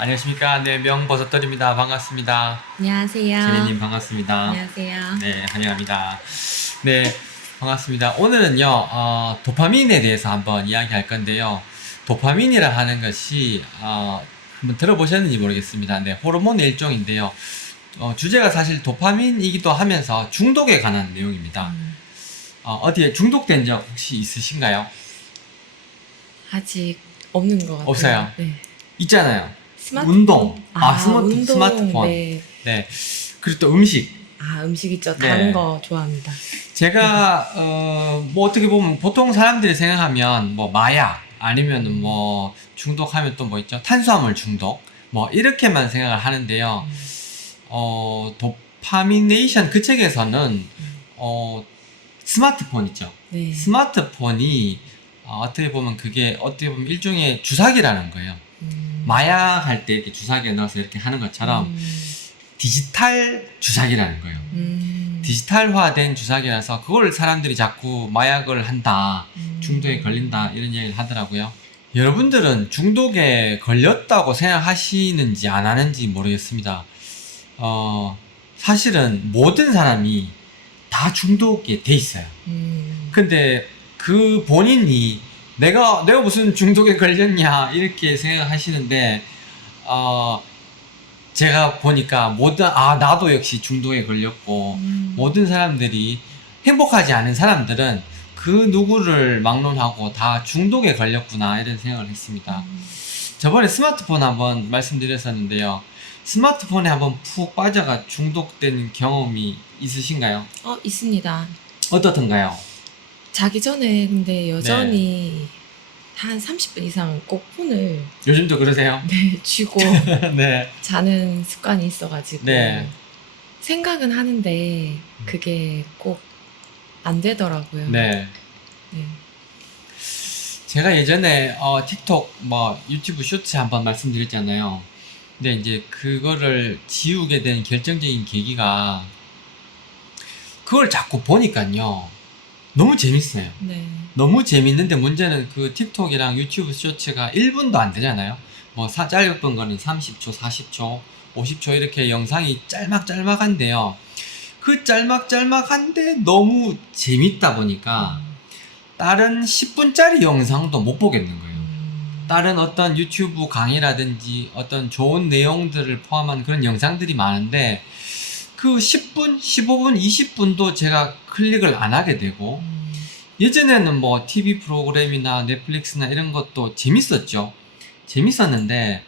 안녕하십니까. 네, 명버섯들입니다. 반갑습니다. 안녕하세요. 제리님 반갑습니다. 안녕하세요. 네, 환영합니다. 네, 반갑습니다. 오늘은요, 도파민에 대해서 한번 이야기할 건데요. 도파민이라 하는 것이, 한번 들어보셨는지 모르겠습니다. 네, 호르몬의 일종인데요. 주제가 사실 도파민이기도 하면서 중독에 관한 내용입니다. 어디에 중독된 적 혹시 있으신가요? 아직 없는 것 같아요. 없어요? 네. 있잖아요. 스마트폰? 운동. 운동, 스마트폰. 네. 네. 그리고 또 음식. 음식 있죠. 네. 다른 거 좋아합니다. 제가, 뭐 어떻게 보면 보통 사람들이 생각하면 뭐 마약, 아니면은 뭐 중독하면 또 뭐 있죠? 탄수화물 중독. 뭐 이렇게만 생각을 하는데요. 도파미네이션 그 책에서는, 스마트폰 있죠? 네. 스마트폰이, 어떻게 보면 그게 어떻게 보면 일종의 주사기라는 거예요. 마약할 때 이렇게 주사기에 넣어서 이렇게 하는 것처럼 디지털 주사기라는 거예요. 디지털화된 주사기라서 그걸 사람들이 자꾸 마약을 한다, 중독에 걸린다 이런 얘기를 하더라고요. 여러분들은 중독에 걸렸다고 생각하시는지 안 하는지 모르겠습니다. 사실은 모든 사람이 다 중독에 돼 있어요. 근데 그 본인이 내가 무슨 중독에 걸렸냐 이렇게 생각하시는데, 제가 보니까 나도 역시 중독에 걸렸고, 모든 사람들이 행복하지 않은 사람들은 그 누구를 막론하고 다 중독에 걸렸구나 이런 생각을 했습니다. 저번에 스마트폰 한번 말씀드렸었는데요. 스마트폰에 한번 푹 빠져가 중독된 경험이 있으신가요? 있습니다. 어떻던가요? 자기 전에 근데 여전히 한 30분 이상 꼭 폰을 요즘도 그러세요? 쥐고 네. 자는 습관이 있어가지고 네. 생각은 하는데 그게 꼭 안 되더라고요. 네. 네. 제가 예전에 틱톡 뭐 유튜브 쇼츠 한번 말씀드렸잖아요. 근데 이제 그거를 지우게 된 결정적인 계기가, 그걸 자꾸 보니까요 너무 재밌어요. 네. 너무 재밌는데 문제는 그 틱톡이랑 유튜브 쇼츠가 1분도 안 되잖아요. 뭐 짧은 거는 30초, 40초, 50초 이렇게 영상이 짤막짤막한데요. 그 짤막짤막한데 너무 재밌다 보니까 다른 10분짜리 영상도 못 보겠는 거예요. 다른 어떤 유튜브 강의라든지 어떤 좋은 내용들을 포함한 그런 영상들이 많은데, 그 10분, 15분, 20분도 제가 클릭을 안 하게 되고, 예전에는 뭐 TV 프로그램이나 넷플릭스나 이런 것도 재밌었죠. 재밌었는데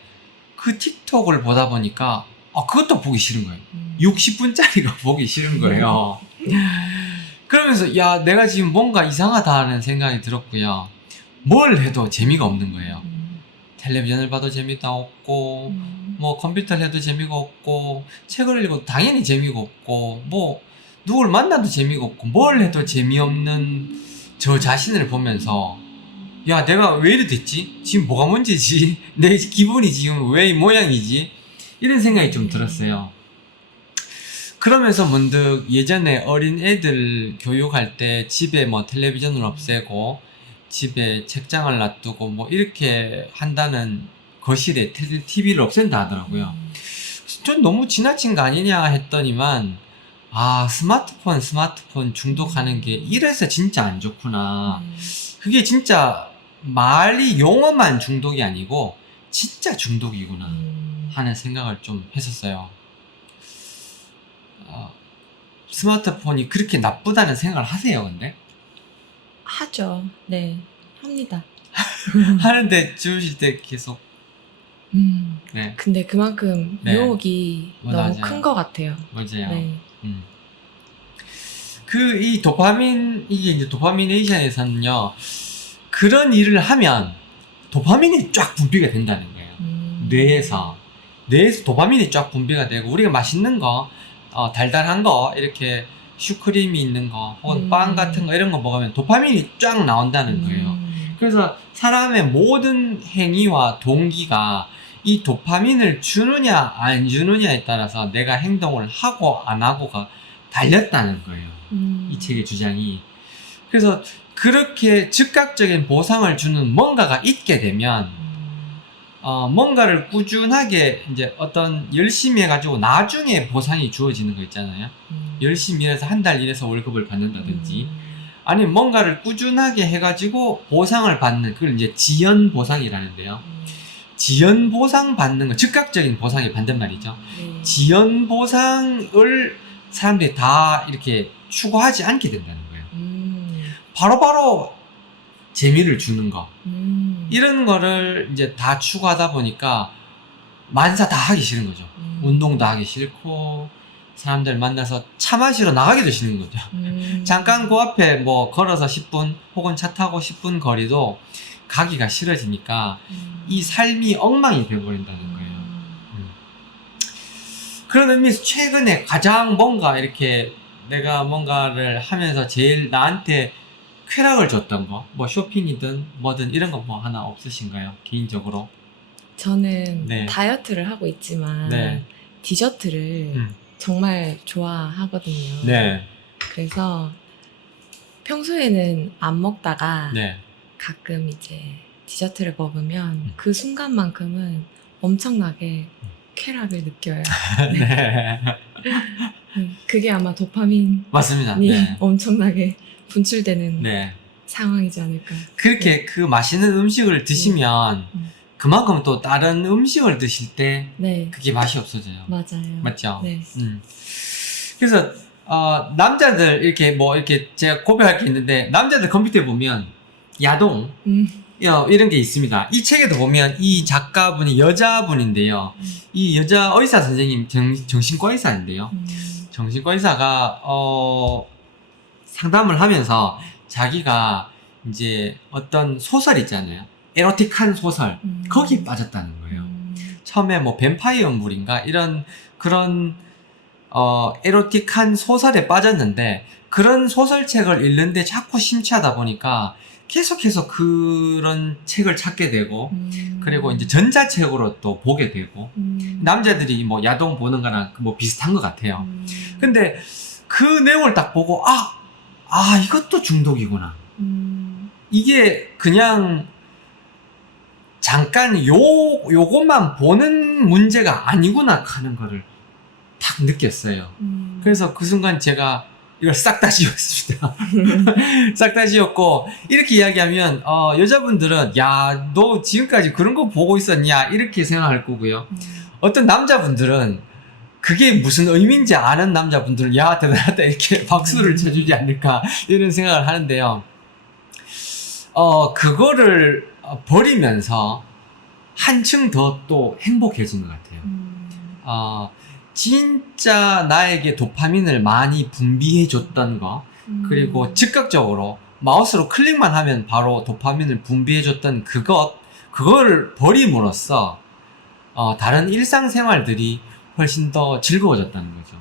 그 틱톡을 보다 보니까 그것도 보기 싫은 거예요. 60분짜리가 보기 싫은 거예요. 그러면서 야, 내가 지금 뭔가 이상하다는 생각이 들었고요. 뭘 해도 재미가 없는 거예요. 텔레비전을 봐도 재미가 없고, 뭐 컴퓨터를 해도 재미가 없고, 책을 읽어도 당연히 재미가 없고, 뭐 누굴 만나도 재미가 없고, 뭘 해도 재미없는 저 자신을 보면서, 야, 내가 왜 이래 됐지? 지금 뭐가 문제지? 내 기분이 지금 왜 이 모양이지? 이런 생각이 좀 들었어요. 그러면서 문득 예전에 어린 애들 교육할 때 집에 뭐 텔레비전을 없애고 집에 책장을 놔두고 뭐 이렇게 한다는, 거실에 TV를 없앤다 하더라고요. 전 너무 지나친 거 아니냐 했더니만, 스마트폰 중독하는 게 이래서 진짜 안 좋구나. 그게 진짜 말이 용어만 중독이 아니고 진짜 중독이구나 하는 생각을 좀 했었어요. 스마트폰이 그렇게 나쁘다는 생각을 하세요, 근데? 하죠. 네. 합니다. 하는데 지우실 때 계속. 네. 근데 그만큼 네. 유혹이 너무 맞아요. 큰 것 같아요. 맞아요. 네. 이 이게 이제 도파미네이션에서는요, 그런 일을 하면 도파민이 쫙 분비가 된다는 거예요. 뇌에서 도파민이 쫙 분비가 되고, 우리가 맛있는 거, 달달한 거, 이렇게 슈크림이 있는 거, 혹은 빵 같은 거 이런 거 먹으면 도파민이 쫙 나온다는 거예요. 그래서 사람의 모든 행위와 동기가 이 도파민을 주느냐 안 주느냐에 따라서 내가 행동을 하고 안 하고가 달렸다는 거예요. 이 책의 주장이. 그래서 그렇게 즉각적인 보상을 주는 뭔가가 있게 되면 뭔가를 꾸준하게 이제 어떤 열심히 해가지고 나중에 보상이 주어지는 거 있잖아요. 열심히 일해서 한 달 일해서 월급을 받는다든지 아니면 뭔가를 꾸준하게 해가지고 보상을 받는 그걸 이제 지연 보상이라는데요. 지연 보상 받는 거 즉각적인 보상이 반대말이죠. 지연 보상을 사람들이 다 이렇게 추구하지 않게 된다는 거예요. 바로바로 재미를 주는 거 이런 거를 이제 다 추구하다 보니까 만사 다 하기 싫은 거죠. 운동도 하기 싫고 사람들 만나서 차 마시러 나가기도 싫은 거죠. 잠깐 그 앞에 뭐 걸어서 10분 혹은 차 타고 10분 거리도 가기가 싫어지니까 이 삶이 엉망이 되어버린다는 거예요. 그런 의미에서 최근에 가장 뭔가 이렇게 내가 뭔가를 하면서 제일 나한테 쾌락을 줬던 거, 뭐 쇼핑이든 뭐든 이런 거 뭐 하나 없으신가요? 개인적으로? 저는 네. 다이어트를 하고 있지만 네. 디저트를 정말 좋아하거든요. 네. 그래서 평소에는 안 먹다가 네. 가끔 이제 디저트를 먹으면 그 순간만큼은 엄청나게 쾌락을 느껴요. 네. 그게 아마 도파민이 맞습니다. 네. 엄청나게 분출되는 네. 상황이지 않을까. 그렇게 그 맛있는 음식을 드시면 그만큼 또 다른 음식을 드실 때 네, 그게 맛이 없어져요. 맞아요. 맞죠? 네. 그래서 남자들 이렇게 뭐 이렇게 제가 고백할 게 있는데 남자들 컴퓨터에 보면 야동 이런 게 있습니다. 이 책에도 보면 이 작가분이 여자분인데요. 이 여자 의사 선생님 정신과 의사인데요. 정신과 의사가 상담을 하면서 자기가 이제 어떤 소설 있잖아요. 에로틱한 소설 거기에 빠졌다는 거예요. 처음에 뭐 뱀파이어물인가 이런 그런 에로틱한 소설에 빠졌는데 그런 소설책을 읽는데 자꾸 심취하다 보니까 계속해서 그런 책을 찾게 되고 그리고 이제 전자책으로 또 보게 되고 남자들이 뭐 야동 보는 거랑 뭐 비슷한 것 같아요. 근데 그 내용을 딱 보고 이것도 중독이구나. 이게 그냥 잠깐 요것만 보는 문제가 아니구나 하는 거를 딱 느꼈어요. 그래서 그 순간 제가 이걸 싹 다 지웠습니다. 싹 다 지웠고 이렇게 이야기하면 여자분들은 야, 너 지금까지 그런 거 보고 있었냐 이렇게 생각할 거고요. 어떤 남자분들은 그게 무슨 의미인지 아는 남자분들은 야, 대단하다 이렇게 박수를 쳐주지 않을까 이런 생각을 하는데요. 그거를 버리면서 한층 더 또 행복해진 것 같아요. 진짜 나에게 도파민을 많이 분비해 줬던 거 그리고 즉각적으로 마우스로 클릭만 하면 바로 도파민을 분비해 줬던 그거를 버림으로써 다른 일상생활들이 훨씬 더 즐거워졌다는 거죠.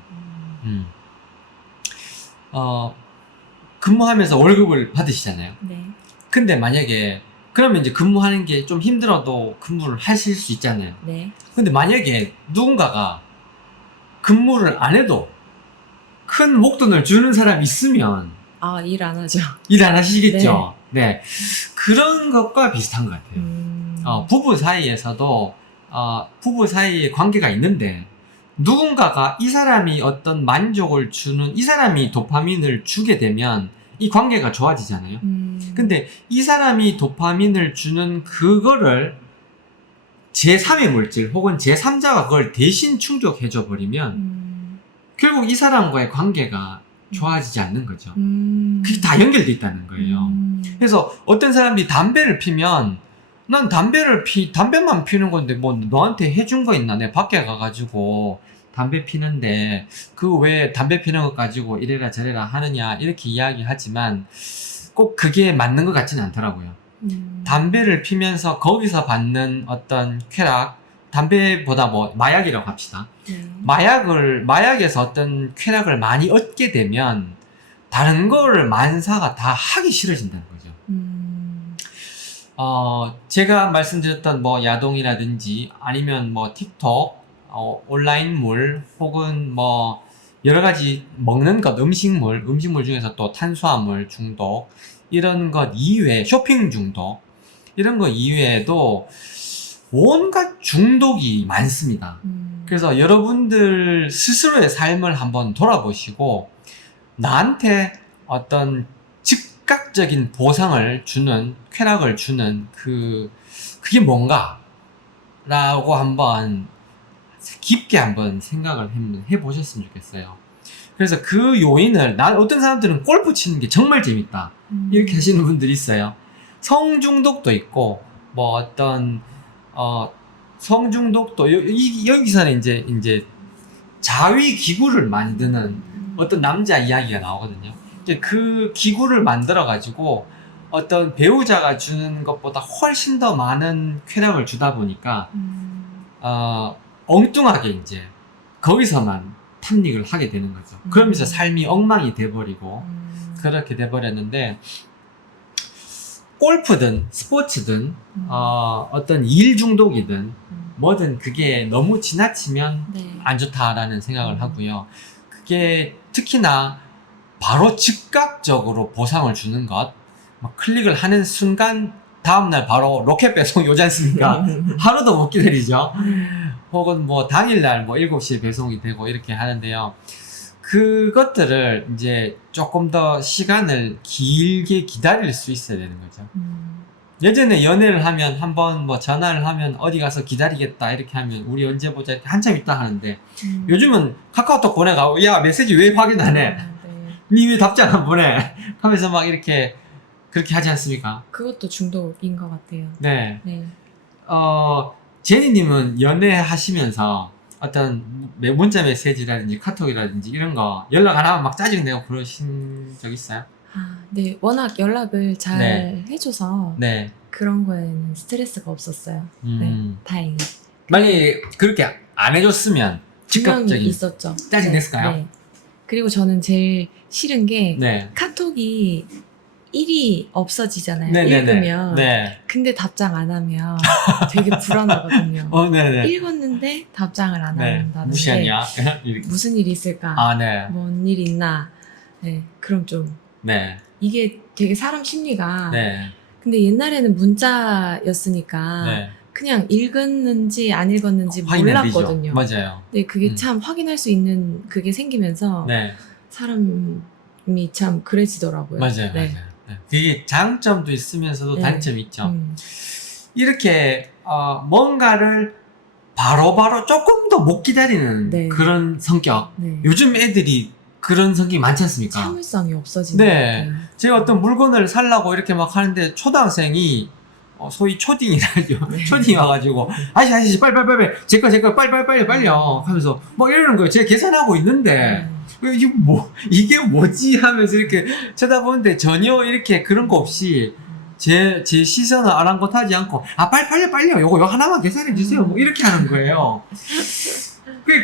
근무하면서 월급을 받으시잖아요. 네. 근데 만약에 그러면 이제 근무하는 게 좀 힘들어도 근무를 하실 수 있잖아요. 네. 근데 만약에 누군가가 근무를 안 해도 큰 목돈을 주는 사람이 있으면 일 안 하죠. 일 안 하시겠죠. 네. 그런 것과 비슷한 것 같아요. 부부 사이에서도 부부 사이에 관계가 있는데 누군가가 이 사람이 어떤 만족을 주는 이 사람이 도파민을 주게 되면 이 관계가 좋아지잖아요. 근데 이 사람이 도파민을 주는 그거를 제3의 물질 혹은 제3자가 그걸 대신 충족해줘 버리면 결국 이 사람과의 관계가 좋아지지 않는 거죠. 그게 다 연결돼 있다는 거예요. 그래서 어떤 사람들이 담배를 피면 난 담배만 피는 건데 뭐 너한테 해준 거 있나? 내가 밖에 가가지고 담배 피는데 그 왜 담배 피는 것 가지고 이래라 저래라 하느냐 이렇게 이야기하지만 꼭 그게 맞는 것 같지는 않더라고요. 담배를 피면서 거기서 받는 어떤 쾌락, 담배보다 뭐 마약이라고 합시다. 마약에서 어떤 쾌락을 많이 얻게 되면 다른 거를 만사가 다 하기 싫어진다는 거죠. 제가 말씀드렸던 뭐 야동이라든지 아니면 뭐 틱톡, 온라인물 혹은 뭐 여러 가지 먹는 것, 음식물 중에서 또 탄수화물 중독 이런 것 이외에 쇼핑 중독 이런 거 이외에도 온갖 중독이 많습니다. 음. 그래서 여러분들 스스로의 삶을 한번 돌아보시고 나한테 어떤 즉각적인 보상을 주는, 쾌락을 주는 그게 뭔가 라고 한번 깊게 한번 생각을 해보셨으면 좋겠어요. 그래서 그 요인을, 어떤 사람들은 골프 치는 게 정말 재밌다 이렇게 하시는 분들이 있어요. 성중독도 있고 뭐 어떤 성중독도 여기서는 이제 자위 기구를 만드는 어떤 남자 이야기가 나오거든요. 이제 그 기구를 만들어 가지고 어떤 배우자가 주는 것보다 훨씬 더 많은 쾌락을 주다 보니까 엉뚱하게 이제 거기서만 탐닉을 하게 되는 거죠. 그러면서 삶이 엉망이 돼버리고 그렇게 돼버렸는데, 골프든 스포츠든 어떤 일 중독이든 뭐든 그게 너무 지나치면 네. 안 좋다라는 생각을 하고요. 그게 특히나 바로 즉각적으로 보상을 주는 것, 막 클릭을 하는 순간 다음날 바로 로켓 배송 오지 않습니까? 하루도 못 기다리죠. 혹은 뭐 당일날 뭐 7시에 배송이 되고 이렇게 하는데요. 그것들을 이제 조금 더 시간을 길게 기다릴 수 있어야 되는 거죠. 예전에 연애를 하면 한번 뭐 전화를 하면 어디 가서 기다리겠다 이렇게 하면 우리 언제 보자 이렇게 한참 있다 하는데, 요즘은 카카오톡 보내가고 야 메시지 왜 확인 안 해? 니 왜 답장 안 보내? 하면서 막 이렇게 그렇게 하지 않습니까? 그것도 중독인 것 같아요. 네. 네. 제니님은 연애하시면서 어떤 문자 메시지라든지 카톡이라든지 이런 거 연락 안 하면 막 짜증내고 그러신 적 있어요? 네. 워낙 연락을 잘 네. 해줘서 네. 그런 거에는 스트레스가 없었어요. 네. 다행히. 만약에 그렇게 안 해줬으면 분명히 즉각적인 있었죠. 짜증냈을까요? 네. 그리고 저는 제일 싫은 게 네. 카톡이 일이 없어지잖아요. 네네네. 읽으면. 네. 근데 답장 안 하면 되게 불안하거든요. 네네. 읽었는데 답장을 안 네. 한다는데 무시하냐? 이렇게. 무슨 일이 있을까? 아, 네. 뭔 일이 있나? 네. 그럼 좀 네. 이게 되게 사람 심리가 네. 근데 옛날에는 문자였으니까 네. 그냥 읽었는지 안 읽었는지 확인 안 되죠. 몰랐거든요. 맞아요. 근데 그게 참 확인할 수 있는 그게 생기면서 네. 사람이 참 그래지더라고요. 맞아요. 네. 맞아요. 네. 그게 장점도 있으면서도 네. 단점이 있죠. 이렇게 뭔가를 바로바로 조금 더 못 기다리는 네. 그런 성격. 네. 요즘 애들이 그런 성격이 많지 않습니까? 참을성이 없어지는 네. 것 같아요. 제가 어떤 물건을 살라고 이렇게 막 하는데 초등학생이 소위 초딩이라죠. 네. 초딩이 와가지고 아저씨 빨리 제거 빨리요 하면서 막 이러는 거예요. 제가 계산하고 있는데 이게 뭐지 하면서 이렇게 쳐다보는데 전혀 이렇게 그런 거 없이 제 시선을 아랑곳하지 않고 빨리요 요거 하나만 계산해 주세요 뭐 이렇게 하는 거예요.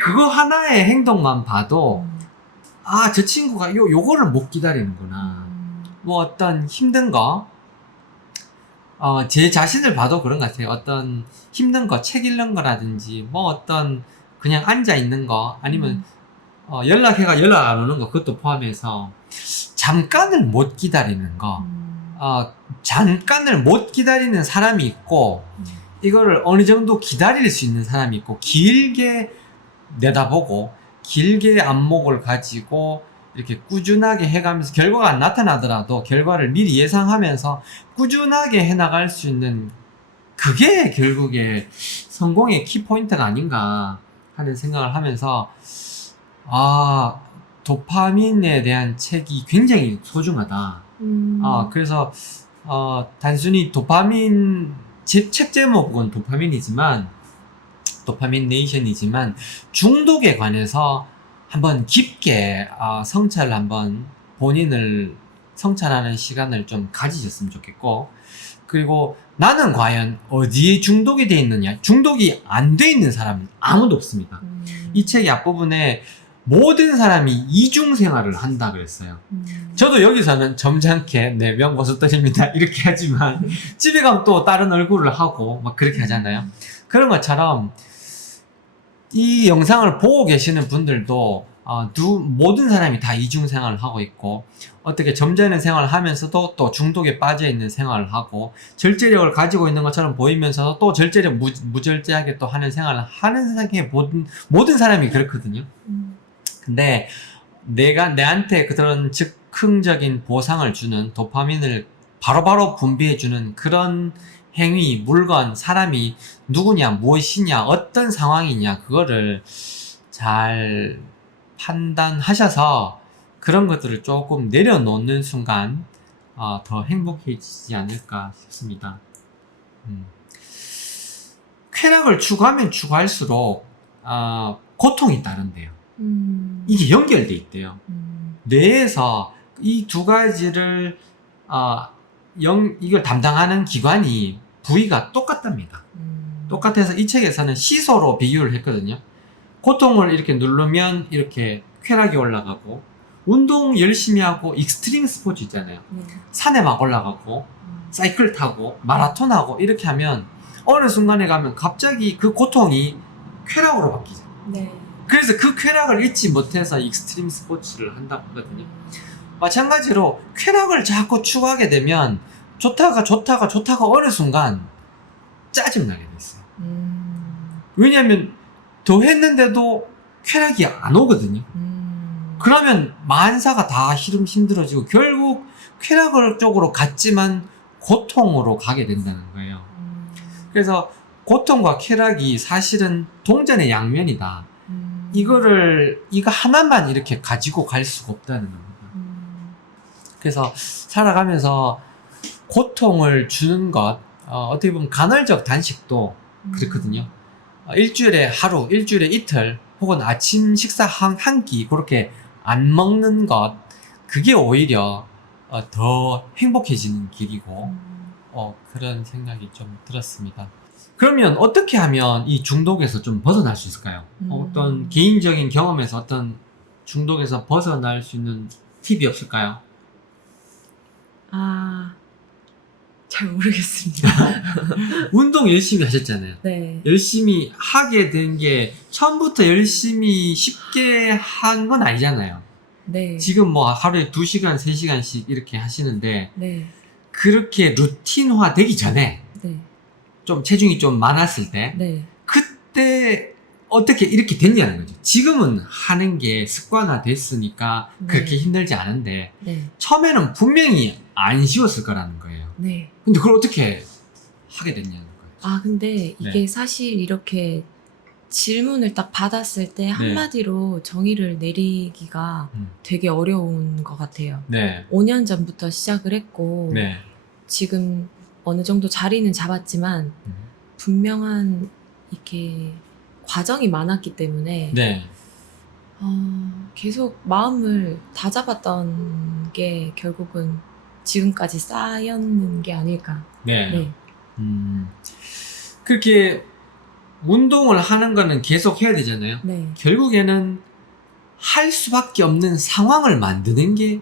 그거 하나의 행동만 봐도 저 친구가 요거를 못 기다리는구나. 뭐 어떤 힘든 거, 제 자신을 봐도 그런 것 같아요. 어떤 힘든 거, 책 읽는 거라든지, 뭐 어떤 그냥 앉아 있는 거, 아니면 연락 안 오는 거, 그것도 포함해서 잠깐을 못 기다리는 거, 잠깐을 못 기다리는 사람이 있고, 이거를 어느 정도 기다릴 수 있는 사람이 있고, 길게 내다보고, 길게 안목을 가지고 이렇게 꾸준하게 해가면서 결과가 안 나타나더라도 결과를 미리 예상하면서 꾸준하게 해나갈 수 있는, 그게 결국에 성공의 키포인트가 아닌가 하는 생각을 하면서 도파민에 대한 책이 굉장히 소중하다. 그래서 단순히 도파민, 책 제목은 도파민 네이션이지만 중독에 관해서 한번 깊게 한번 본인을 성찰하는 시간을 좀 가지셨으면 좋겠고, 그리고 나는 과연 어디에 중독이 돼 있느냐. 중독이 안 돼 있는 사람은 아무도 없습니다. 이 책의 앞부분에 모든 사람이 이중생활을 한다 그랬어요. 저도 여기서는 점잖게 명고수들입니다 이렇게 하지만 집에 가면 또 다른 얼굴을 하고 막 그렇게 하잖아요. 그런 것처럼 이 영상을 보고 계시는 분들도 모든 사람이 다 이중 생활을 하고 있고, 어떻게 점잖은 생활을 하면서도 또 중독에 빠져 있는 생활을 하고, 절제력을 가지고 있는 것처럼 보이면서도 또 절제력 무절제하게 또 하는 생활을 하는 세상에 모든 사람이 그렇거든요. 근데 내한테 그런 즉흥적인 보상을 주는 도파민을 바로바로 분비해주는 그런 행위, 물건, 사람이 누구냐, 무엇이냐, 어떤 상황이냐, 그거를 잘 판단하셔서 그런 것들을 조금 내려놓는 순간 더 행복해지지 않을까 싶습니다. 쾌락을 추구하면 추구할수록 고통이 따른대요. 이게 연결돼 있대요. 뇌에서 이 두 가지를 이걸 담당하는 기관이 부위가 똑같답니다. 똑같아서 이 책에서는 시소로 비유를 했거든요. 고통을 이렇게 누르면 이렇게 쾌락이 올라가고, 운동 열심히 하고 익스트림 스포츠 있잖아요. 산에 막 올라가고 사이클 타고 마라톤 하고 이렇게 하면 어느 순간에 가면 갑자기 그 고통이 쾌락으로 바뀌죠. 네. 그래서 그 쾌락을 잊지 못해서 익스트림 스포츠를 한다고 하거든요. 마찬가지로 쾌락을 자꾸 추구하게 되면 좋다가 어느 순간 짜증나게 됐어요. 왜냐하면 더 했는데도 쾌락이 안 오거든요. 그러면 만사가 다 힘들어지고 결국 쾌락을 쪽으로 갔지만 고통으로 가게 된다는 거예요. 그래서 고통과 쾌락이 사실은 동전의 양면이다. 이거 하나만 이렇게 가지고 갈 수가 없다는 겁니다. 그래서 살아가면서 고통을 주는 것, 어떻게 보면 간헐적 단식도 그렇거든요. 일주일에 하루, 일주일에 이틀, 혹은 아침 식사 한 끼 그렇게 안 먹는 것, 그게 오히려 더 행복해지는 길이고 그런 생각이 좀 들었습니다. 그러면 어떻게 하면 이 중독에서 좀 벗어날 수 있을까요? 어떤 개인적인 경험에서 어떤 중독에서 벗어날 수 있는 팁이 없을까요? 잘 모르겠습니다. 운동 열심히 하셨잖아요. 네. 열심히 하게 된 게 처음부터 열심히 쉽게 한 건 아니잖아요. 네. 지금 뭐 하루에 2시간, 3시간씩 이렇게 하시는데 네. 그렇게 루틴화 되기 전에 네. 좀 체중이 좀 많았을 때 네. 그때 어떻게 이렇게 됐냐는 거죠. 지금은 하는 게 습관화 됐으니까 그렇게 힘들지 않은데 네. 처음에는 분명히 안 쉬웠을 거라는 거예요. 네. 근데 그걸 어떻게 하게 됐냐는 거예요. 근데 이게 사실 이렇게 질문을 딱 받았을 때 한마디로 정의를 내리기가 되게 어려운 것 같아요. 네. 5년 전부터 시작을 했고 네. 지금 어느 정도 자리는 잡았지만 분명한 이렇게 과정이 많았기 때문에 네. 계속 마음을 다잡았던 게 결국은 지금까지 쌓였는 게 아닐까. 네. 네. 그렇게 운동을 하는 거는 계속 해야 되잖아요. 네. 결국에는 할 수밖에 없는 상황을 만드는 게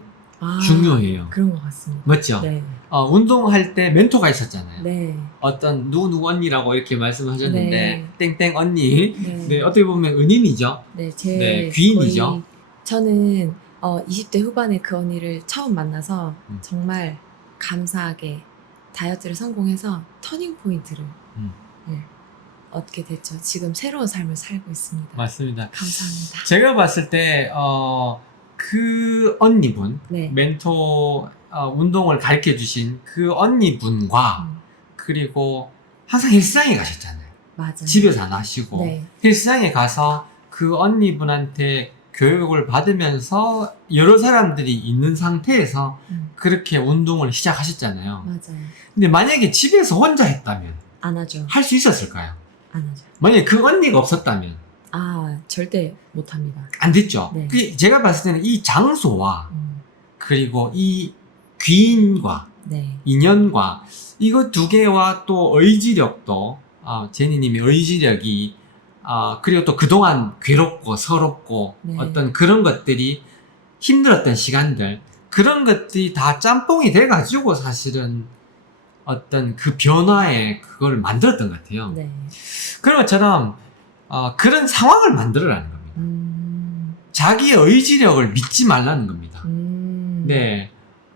중요해요. 그런 것 같습니다. 맞죠? 네. 운동할 때 멘토가 있었잖아요. 네. 어떤 누구 언니라고 이렇게 말씀하셨는데 땡땡 언니. 네. 네, 어떻게 보면 은인이죠. 네, 제 네, 귀인이죠. 거의 저는 20대 후반에 그 언니를 처음 만나서 정말 감사하게 다이어트를 성공해서 터닝 포인트를 얻게 됐죠. 지금 새로운 삶을 살고 있습니다. 맞습니다. 감사합니다. 제가 봤을 때 그 언니분, 네. 멘토 운동을 가르쳐 주신 그 언니분과 그리고 항상 헬스장에 가셨잖아요. 맞아요. 집에서 안 하시고 네. 헬스장에 가서 그 언니분한테 교육을 받으면서 여러 사람들이 있는 상태에서 그렇게 운동을 시작하셨잖아요. 맞아요. 근데 만약에 집에서 혼자 했다면 안 하죠. 할 수 있었을까요? 안 하죠. 만약에 그 언니가 없었다면 절대 못 합니다. 안 됐죠. 네. 제가 봤을 때는 이 장소와 그리고 이 귀인과 네. 인연과 이거 두 개와 또 의지력도 제니님의 의지력이 그리고 또 그동안 괴롭고 서럽고 네. 어떤 그런 것들이 힘들었던 시간들 그런 것들이 다 짬뽕이 돼가지고 사실은 어떤 그 변화에 그걸 만들었던 것 같아요. 네. 그런 것처럼 그런 상황을 만들어라는 겁니다. 자기의 의지력을 믿지 말라는 겁니다. 음. 네.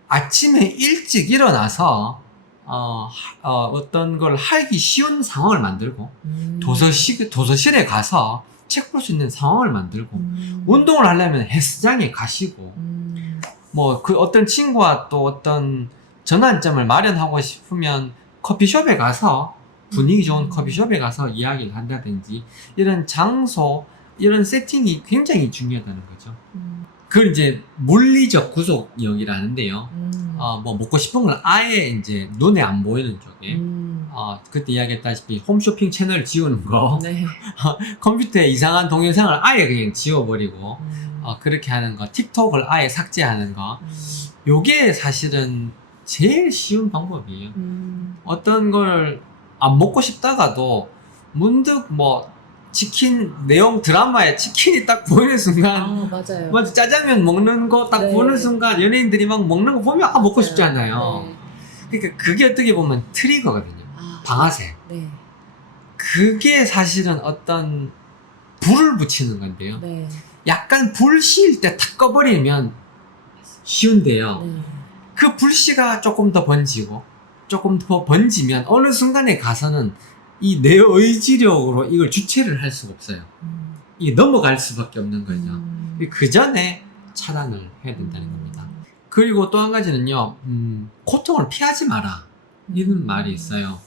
아침에 일찍 일어나서 어떤 걸 하기 쉬운 상황을 만들고 도서실에 가서 책 볼 수 있는 상황을 만들고 운동을 하려면 헬스장에 가시고 뭐 그 어떤 친구와 또 어떤 전환점을 마련하고 싶으면 커피숍에 가서 분위기 좋은 커피숍에 가서 이야기를 한다든지 이런 장소 이런 세팅이 굉장히 중요하다는 거죠. 그걸 이제 물리적 구속력이라는데요. 뭐 먹고 싶은 걸 아예 이제 눈에 안 보이는 쪽에 그때 이야기했다시피 홈쇼핑 채널 지우는 거 네. 컴퓨터에 이상한 동영상을 아예 그냥 지워버리고 그렇게 하는 거 틱톡을 아예 삭제하는 거 요게 사실은 제일 쉬운 방법이에요. 어떤 걸 안 먹고 싶다가도 문득 뭐 치킨 내용 드라마에 치킨이 딱 보이는 순간 맞아요. 맞아 짜장면 먹는 거 딱 네. 보는 순간 연예인들이 막 먹는 거 보면 먹고 맞아요. 싶잖아요. 네. 그러니까 그게 어떻게 보면 트리거거든요. 방아쇠. 네. 그게 사실은 어떤 불을 붙이는 건데요. 네. 약간 불씨일 때 탁 꺼버리면 쉬운데요. 네. 그 불씨가 조금 더 번지고 조금 더 번지면 어느 순간에 가서는 이 내 의지력으로 이걸 주체를 할 수가 없어요. 이게 넘어갈 수밖에 없는 거죠. 그 전에 차단을 해야 된다는 겁니다. 그리고 또 한 가지는요, 고통을 피하지 마라. 이런 말이 있어요.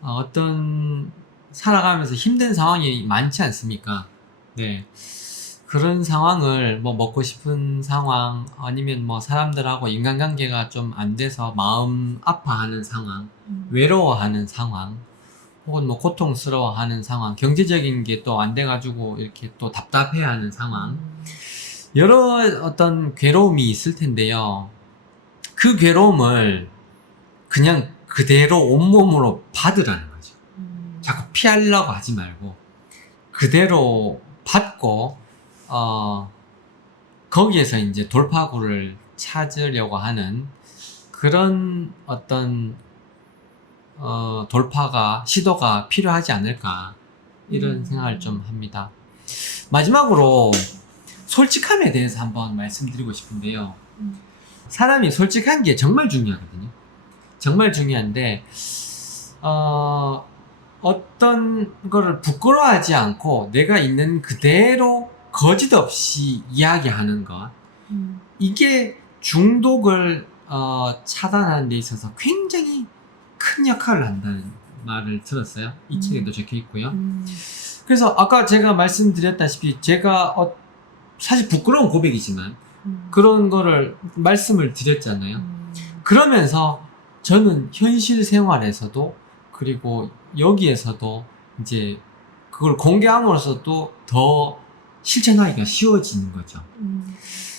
어떤 살아가면서 힘든 상황이 많지 않습니까? 네. 그런 상황을 뭐 먹고 싶은 상황 아니면 뭐 사람들하고 인간관계가 좀 안 돼서 마음 아파하는 상황, 외로워하는 상황, 혹은 뭐 고통스러워하는 상황, 경제적인 게 또 안 돼가지고 이렇게 또 답답해하는 상황, 여러 어떤 괴로움이 있을 텐데요. 그 괴로움을 그냥 그대로 온몸으로 받으라는 거죠. 자꾸 피하려고 하지 말고 그대로 받고 거기에서 이제 돌파구를 찾으려고 하는 그런 어떤 돌파가 시도가 필요하지 않을까 이런 생각을 좀 합니다. 마지막으로 솔직함에 대해서 한번 말씀드리고 싶은데요. 사람이 솔직한 게 정말 중요하거든요. 정말 중요한데 어떤 거를 부끄러워하지 않고 내가 있는 그대로 거짓 없이 이야기하는 것, 이게 중독을 차단하는 데 있어서 굉장히 큰 역할을 한다는 말을 들었어요. 이 책에도 적혀 있고요. 그래서 아까 제가 말씀드렸다시피 제가 사실 부끄러운 고백이지만 그런 거를 말씀을 드렸잖아요. 그러면서 저는 현실 생활에서도 그리고 여기에서도 이제 그걸 공개함으로써도 더 실천하기가 쉬워지는 거죠.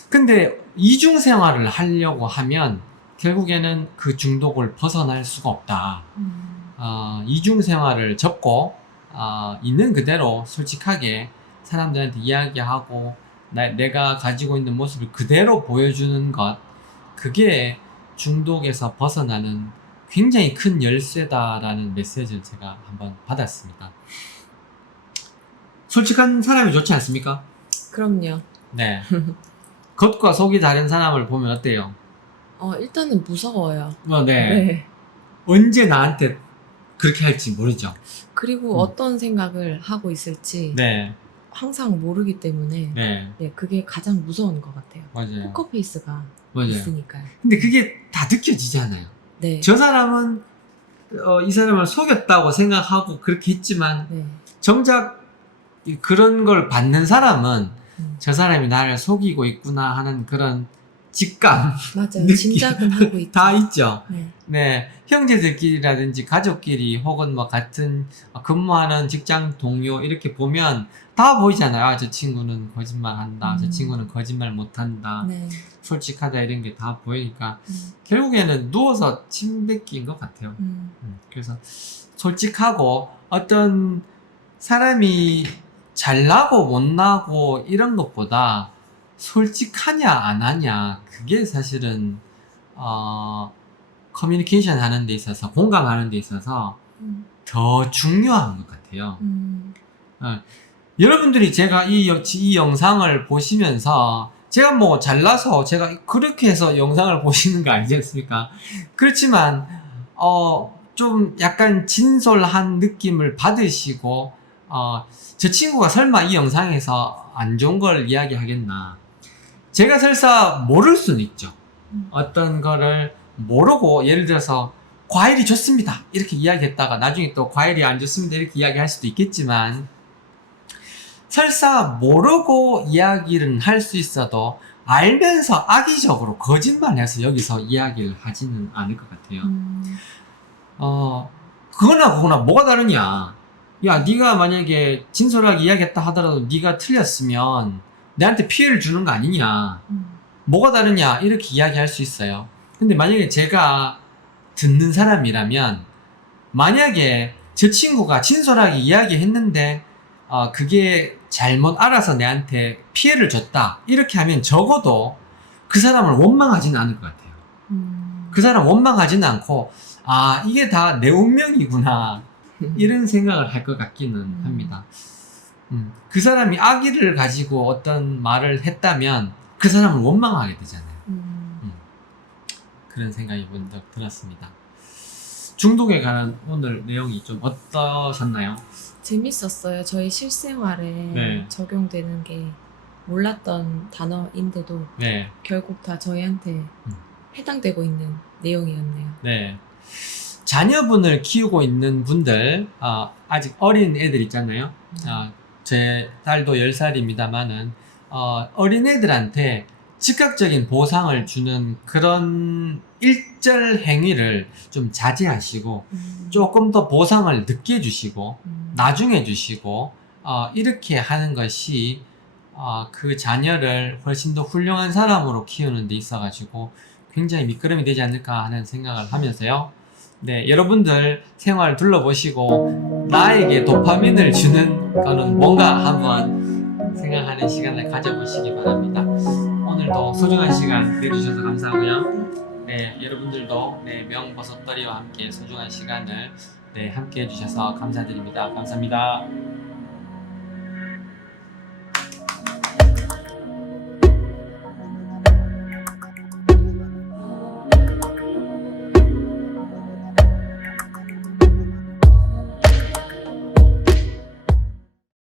근데 이중 생활을 하려고 하면 결국에는 그 중독을 벗어날 수가 없다. 이중 생활을 접고 있는 그대로 솔직하게 사람들한테 이야기하고 내가 가지고 있는 모습을 그대로 보여주는 것, 그게 중독에서 벗어나는 굉장히 큰 열쇠다라는 메시지를 제가 한번 받았습니다. 솔직한 사람이 좋지 않습니까? 그럼요. 네. 겉과 속이 다른 사람을 보면 어때요? 일단은 무서워요. 네. 네. 언제 나한테 그렇게 할지 모르죠. 그리고 어떤 생각을 하고 있을지 네. 항상 모르기 때문에 네. 네, 그게 가장 무서운 것 같아요. 맞아요. 포커페이스가 맞아요. 있으니까요. 근데 그게 다 느껴지잖아요. 네. 저 사람은 이 사람을 속였다고 생각하고 그렇게 했지만 네. 정작 그런 걸 받는 사람은 저 사람이 나를 속이고 있구나 하는 그런 직감 맞아요. 느낌. 짐작은 하고 있죠. 다 있죠. 네. 네, 형제들끼리라든지 가족끼리 혹은 뭐 같은 근무하는 직장 동료 이렇게 보면 다 보이잖아요. 저 친구는 거짓말 한다. 저 친구는 거짓말 못 한다. 네. 솔직하다 이런 게 다 보이니까 결국에는 누워서 침 뱉기인 것 같아요. 그래서 솔직하고 어떤 사람이 잘나고 못나고 이런 것보다 솔직하냐 안 하냐 그게 사실은 커뮤니케이션 하는 데 있어서 공감하는 데 있어서 더 중요한 것 같아요. 여러분들이 제가 이 영상을 보시면서 제가 뭐 잘나서 제가 그렇게 해서 영상을 보시는 거 아니지 않습니까? 그렇지만 좀 약간 진솔한 느낌을 받으시고 저 친구가 설마 이 영상에서 안 좋은 걸 이야기하겠나. 제가 설사 모를 수는 있죠. 어떤 거를 모르고 예를 들어서 과일이 좋습니다 이렇게 이야기했다가 나중에 또 과일이 안 좋습니다 이렇게 이야기할 수도 있겠지만 설사 모르고 이야기를 할 수 있어도 알면서 악의적으로 거짓말해서 여기서 이야기를 하지는 않을 것 같아요. 그거나 뭐가 다르냐. 야, 네가 만약에 진솔하게 이야기했다 하더라도 네가 틀렸으면 내한테 피해를 주는 거 아니냐. 뭐가 다르냐 이렇게 이야기할 수 있어요. 근데 만약에 제가 듣는 사람이라면 만약에 저 친구가 진솔하게 이야기했는데 그게 잘못 알아서 내한테 피해를 줬다 이렇게 하면 적어도 그 사람을 원망하지는 않을 것 같아요. 그 사람 원망하지는 않고 이게 다 내 운명이구나 이런 생각을 할 것 같기는 합니다. 그 사람이 악의를 가지고 어떤 말을 했다면 그 사람을 원망하게 되잖아요. 그런 생각이 문득 들었습니다. 중독에 관한 오늘 내용이 좀 어떠셨나요? 재밌었어요. 저희 실생활에 네. 적용되는 게 몰랐던 단어인데도 네. 결국 다 저희한테 해당되고 있는 내용이었네요. 네. 자녀분을 키우고 있는 분들, 아직 어린 애들 있잖아요. 제 딸도 10살입니다만은, 어린 애들한테 즉각적인 보상을 주는 그런 일절 행위를 좀 자제하시고, 조금 더 보상을 늦게 주시고, 나중에 주시고, 이렇게 하는 것이, 그 자녀를 훨씬 더 훌륭한 사람으로 키우는 데 있어가지고, 굉장히 미끄럼이 되지 않을까 하는 생각을 하면서요. 네, 여러분들 생활 둘러보시고 나에게 도파민을 주는 거는 뭔가 한번 생각하는 시간을 가져보시기 바랍니다. 오늘도 소중한 시간 내주셔서 감사하고요. 네, 여러분들도 명버섯더리와 함께 소중한 시간을 함께 해주셔서 감사드립니다. 감사합니다.